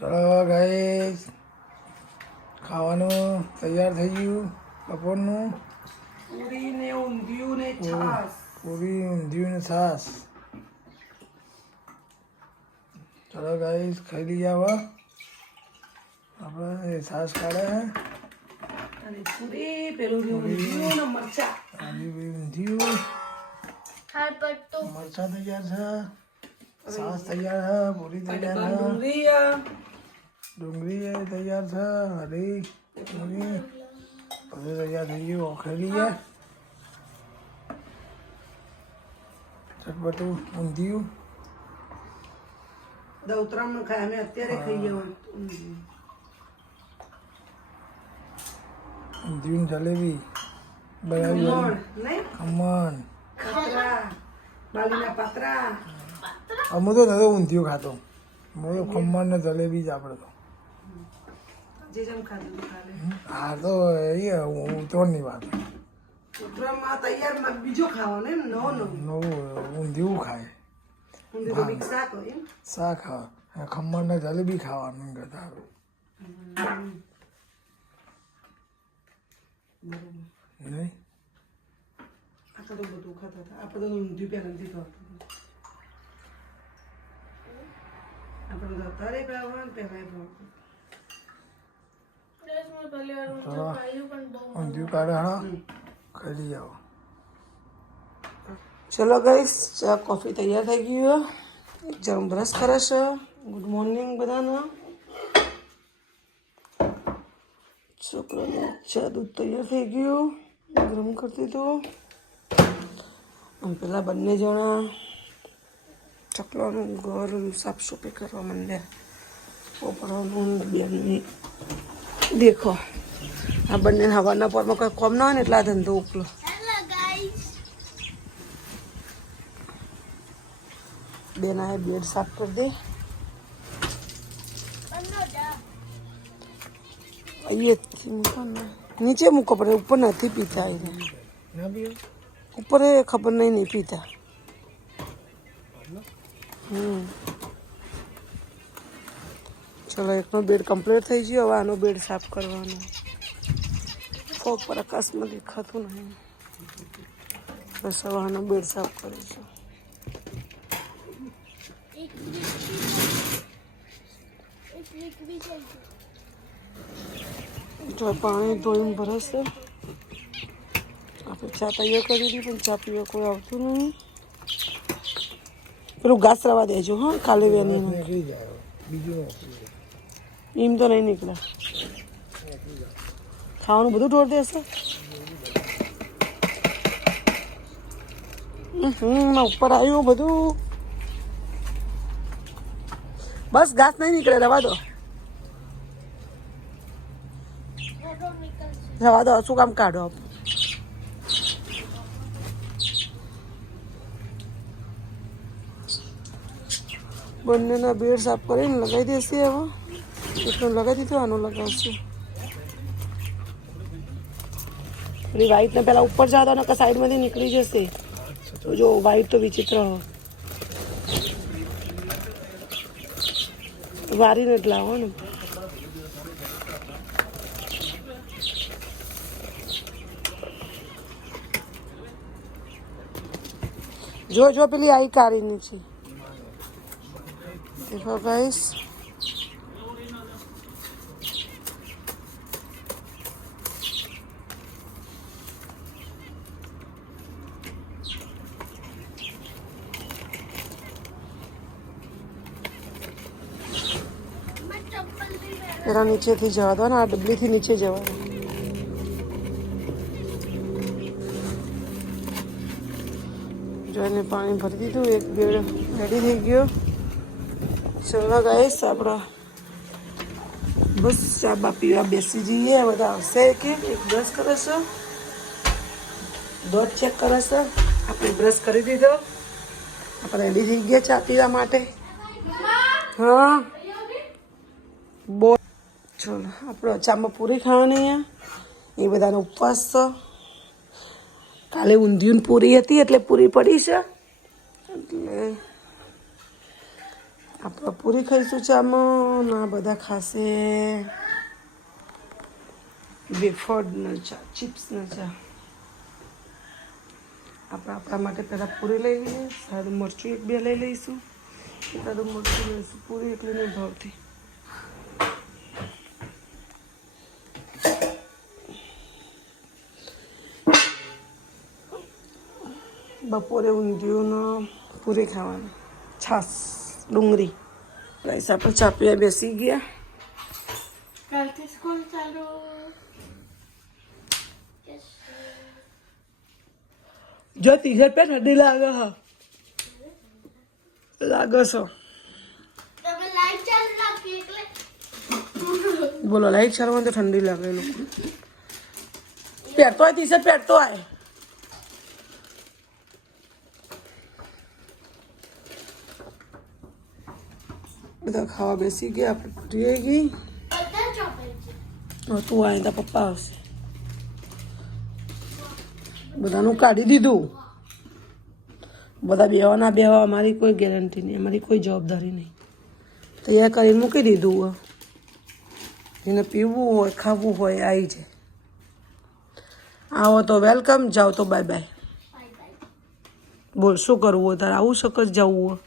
ચલો ગાય ખાવાનું તૈયાર થઈ ગયું બપોરનું. પૂરી ને ઊંધિયું ને છાસ પૂરી ઊંધિયું ને છાસ ચલો ગાઈસ ખાઈ લઈએ હવે. આપણે છાસ કાઢે હે. અને પૂરી પેલું ઊંધિયું ને મરચા. આજે બી ઊંધિયું. હાર પટ્ટો મરચાં તૈયાર છે. છાસ તૈયાર છે પૂરી તૈયાર છે. ડુંગળી અ, ડુંગળી એ તૈયાર છે હરી ડુંગળી. બધું તૈયાર થઈ ગયું ઓખરી લઈએ ચટપટું ઊંધિયું. દવત્રામણ ખાય અમે અત્યારે ખાઈએ હોય ઊંધિયું. ઊંધિયું ને જલેબી. બનાવી ખમણ નહીં? ખમણ. પાતરા બાલીના પાતરા. અમુ તો નતો ઊંધિયું ખાતો. હું તો ખમણ ને જલેબી જ આપણે તો. જે જેમ ખાધું હતું હા તો એ ઉતરણની વાત. ઉતરામાં તૈયારમાં બીજો ખાવાનો એમ નવો નવો. નવું ઊંધિયું ખાય. ઊંધિયું શાક હોય શાક ખમણને જલેબી ખાવાનું કરતા નહીં? આપણે તો બધું ખાતા હતા. આપણે તો ઊંધિયું તો અત્યારે પહેલાં પહેલી ઊંધિયું કાઢે હા ખાઈ આવો. ચલો ગઈસ ચા કોફી તૈયાર થઈ ગયું એક જણ બ્રશ કરે છે. ગુડ મોર્નિંગ બધાને. છોકરાને ચા દૂધ તૈયાર થઈ ગયું. ગરમ કરતી અને પેલા બંને જણા ચકલાનું ઘર સાફ સફાઈ કરવા માંડ્યા. પોપડાનું બેનની. દેખો. આ બંને હવાના પરમાં કોઈ કોમ ના હોય ને એટલે આ ધંધો ઉપલો. બેના આ બેડ સાફ કરી દે. અહીંયાથી મૂકો ને. નીચે મૂકો પડે ઉપર નથી પીતા એને. ઉપર ખબર નહીં નહીં પીતા. હમ. ચલો એકનો બેડ કમ્પ્લીટ થઈ ગયો, હવે આનો બેડ સાફ કરવાનો. ફોગ પર આકાશમાં દેખાતું નહીં. બસ હવે આનો બેડ સાફ કરીશું. એક વીક એક વીક બી થઈ ગયું જો પાણી ધોઈને ભરાશે. આપણે ચા તૈયાર કરી દીધી, પણ ચા પીવા કોઈ આવતું નહીં. પેલું ઘાસ રવા દેજો, હા કાલે વેની નીકળી જાય બીજું એમ તો નહીં નીકળે. ખાવાનું બધું ઢોર દેશે? ઉપર આવ્યું બધું. બસ ઘાસ નહીં નીકળે, રવા દો. રવા દો, શું કામ કાઢો આપ? બંનેના બેડ સાફ કરીને લગાવી દેશે હવે. એકનું લગાવી દીધું આનું લગાવશું પેલી વ્હાઈટને પહેલાં ઉપર જવા દો નકર સાઈડમાંથી નીકળી જશે તો જો વ્હાઈટ તો વિચિત્ર હો વારીને જ લાવો ને જો જો પેલી આઈ કારીની છે દેખો ગાઈસ બી પહેર પેલા નીચેથી જવા દો ને આ ડબલીથી નીચે જવા દો જો એને પાણી ભરી દીધું એક બેડ રેડી થઈ ગયો ચલો ગાઈસ આપણા બસ ચા બા પીવા બેસી જઈએ બધા આવશે કે એક બ્રશ કરે છે દોઢ ચેક કરે છે આપણે બ્રશ કરી દીધો આપણે રેડી થઈ ગયા ચા પીવા માટે હા બો ચલો, આપણે ચામાં પૂરી ખાવાની અહીંયા એ બધાનો ઉપવાસ છે કાલે ઊંધિયું પૂરી હતી એટલે પૂરી પડી છે. એટલે આપણે પૂરી ખાઈશું ચામાં ના બધા ખાશે. વેફર્ડના ચા ચિપ્સનો ચા. આપણે આપણા માટે પહેલાં પૂરી લઈ લઈએ સારું મરચું એક બે લઈ લઈશું. સારું મરચું લઈશું, પૂરી એટલે નહીં ભાવતી. બપોરે ઊંધિયુંનો પૂરી ખાવાની છાસ ડુંગળી રાઈસ આપણે ચા પીવા બેસી ગયા કાલથી સ્કૂલ ચાલુ જો ટી શર્ટ પહેર ઠંડી લાગે હા લાગે છો તમે લાઈટ ચાલુ રાખી એટલે બોલો લાઈટ ચાલવા તો ઠંડી લાગે એ લોકો પહેરતો હોય ટી શર્ટ પહેરતો હોય બધા ખાવા બેસી ગયા, આપણે પૂરી આવી ગઈ તું આવી તા પપ્પા આવશે. બધાનું કાઢી દીધું. બધા બેવા ના બેવા અમારી કોઈ ગેરંટી નહીં, અમારી કોઈ જવાબદારી નહીં. તૈયાર કરીને મૂકી દીધું હોય. જેને પીવું હોય, ખાવું હોય આવી જાય. આવો તો વેલકમ જાઓ તો બાય બાય બાય બાય બોલ, શું કરવું હોય, તારે આવું શકત જવું હોય?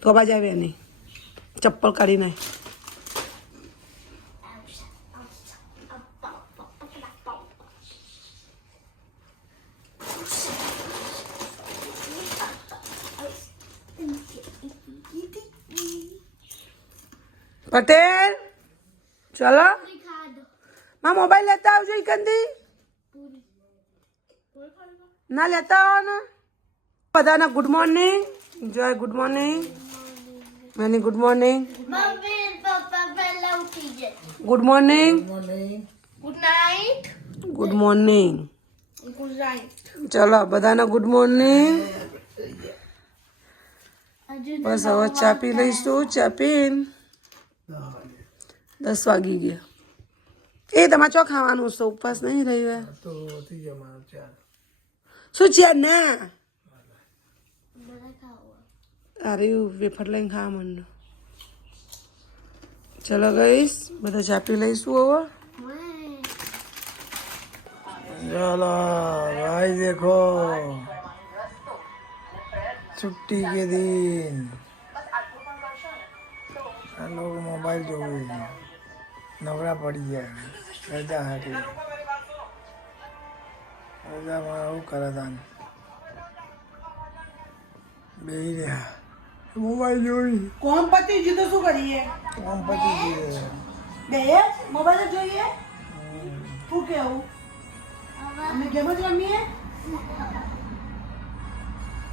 તો અવાજ આવે નહીં. ચપ્પલ કાઢી નાખ પટેલ ચલો પૂરી ખા દો માં મોબાઈલ લેતા આવજો એકંદી પૂરી ના લેતા આવો ને બધાને good morning Jay good morning many good morning mummy papa પહેલા ઉઠી જાય good morning good night good morning good night ચલો બધાને ગુડ મોર્નિંગ બસ હવે ચા પી લઈશું ચા પીન. દસ વાગી. ગયા. એ તમારે ચો ખાવાનું છે? ઉપવાસ નહીં રહ્યું હે તો શું છે ના? મને ખાવું અરે વેફર લઈને ખાવા માંડો ચલો ગઈશ બધા ચા પી લઈશું હવે चलो भाई देखो छुट्टी के दिन આ લોકો મોબાઈલ જોવે છે નવરા પડી ગયા રજા હતી રજામાં આવું કરે તા બેહી રહ્યા મોબાઈલ જોઈ. કોમ પતિ તો શું કરીએ? કોમ પતિ જઈએ બે? મોબાઈલ જ જોઈએ? શું કેવું? અમે ગેમ જ રમીએ?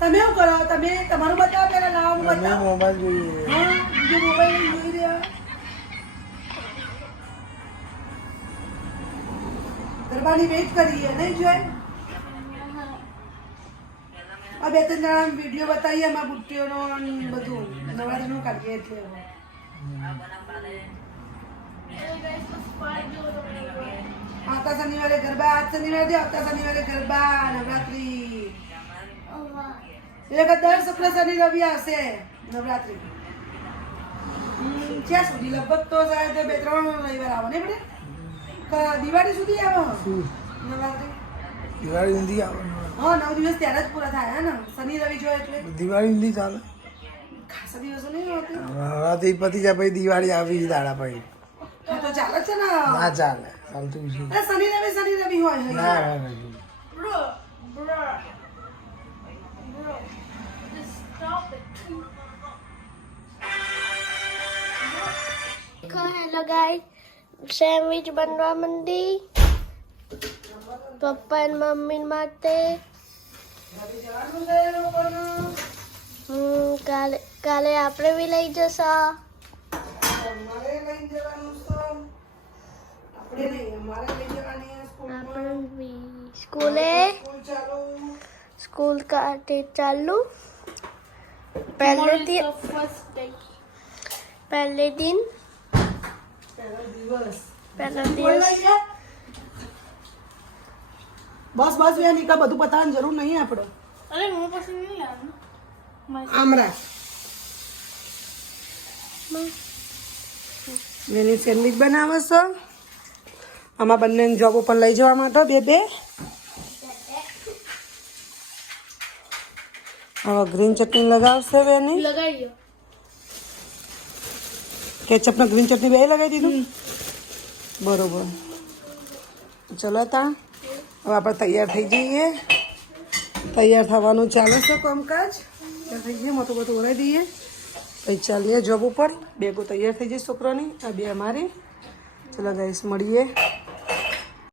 તમે શું કરો? તમે તમારું બતાવો પેલા લાવો બતાવો. મોબાઈલ જોઈએ. હા? બીજો મોબાઈલ જોઈ રહ્યા. ગરબાની વેટ કરીએ નહીં જોઈ આ બે ત્રણ જણા વીડિયો બતાવીએ એમાં બુટ્ટીઓનો બધું. નવરાત્રીનું કાઢીએ હવે. આવતા શનિવારે ગરબા આજ શનિવારે આવતા શનિવારે ગરબા નવરાત્રી. એટલે કે દર શુક્ર શનિ રવિ આવશે નવરાત્રી. ક્યાં સુધી લગભગ તો સાહેબ બે ત્રણ રવિવાર આવો ને આપણે દિવાળી સુધી આવો? નવરાત્રી? દિવાળી સુધી આવવાનું હા નવ દિવસ ત્યારે જ પૂરા થાય ને? શનિ રવિ જોઈએ એટલે. દિવાળી ઊંધી ચાલે. ખાસા દિવસો નહીં હોતી? નવરાત્રી પતી જાય પછી દિવાળી આવી દાડા પછી. તો ચાલે છે ને? ના ચાલે ચાલતું શનિ રવિ શનિ રવિ હોય ના. ના. હેલો ગાઈસ સેન્ડવિચ બનવા માંડી પપ્પા અને મમ્મી માટે જવાનું છે એ લોકોનું. હમ, કાલે કાલે આપણે બી લઈ જશો અમારે લઈ જવાનું છે આપણે નહીં અમારે લઈ જવાની છે સ્કૂલમાં. આપણે બી સ્કૂલે સ્કૂલ ચાલુ સ્કૂલ કાટે ચાલુ પહેલે દિન પહેલે દિન પહેલો દિવસ પહેલો સ્કૂલ દિવસ લઈ ગયા? બસ બસ યાર નિકા બધું પતાવવાની જરૂર નહીં આપણે અરે હું પછી નહીં આમ રાખ સેન્ડવિચ બનાવો છો? આમાં બંને જોબ ઉપર લઈ જવા માટે બે બે. હવે ગ્રીન ચટણી લગાવશે બેની? લગાડ્યો કેચઅપ ને ગ્રીન ચટણી બે લગાવી દીધું? બરોબર. ચલો તા. હવે આપણે તૈયાર થઈ જઈએ. તૈયાર થવાનું ચાલે છે કામકાજ. તૈયાર થઈ જઈએ, મોટું બધું ઓરાઈ દઈએ. પછી ચાલીએ જોબ ઉપર. બેગો તૈયાર થઈ જઈશ છોકરાની, આ બે અમારી. ચલો ગાઈસ મળીએ.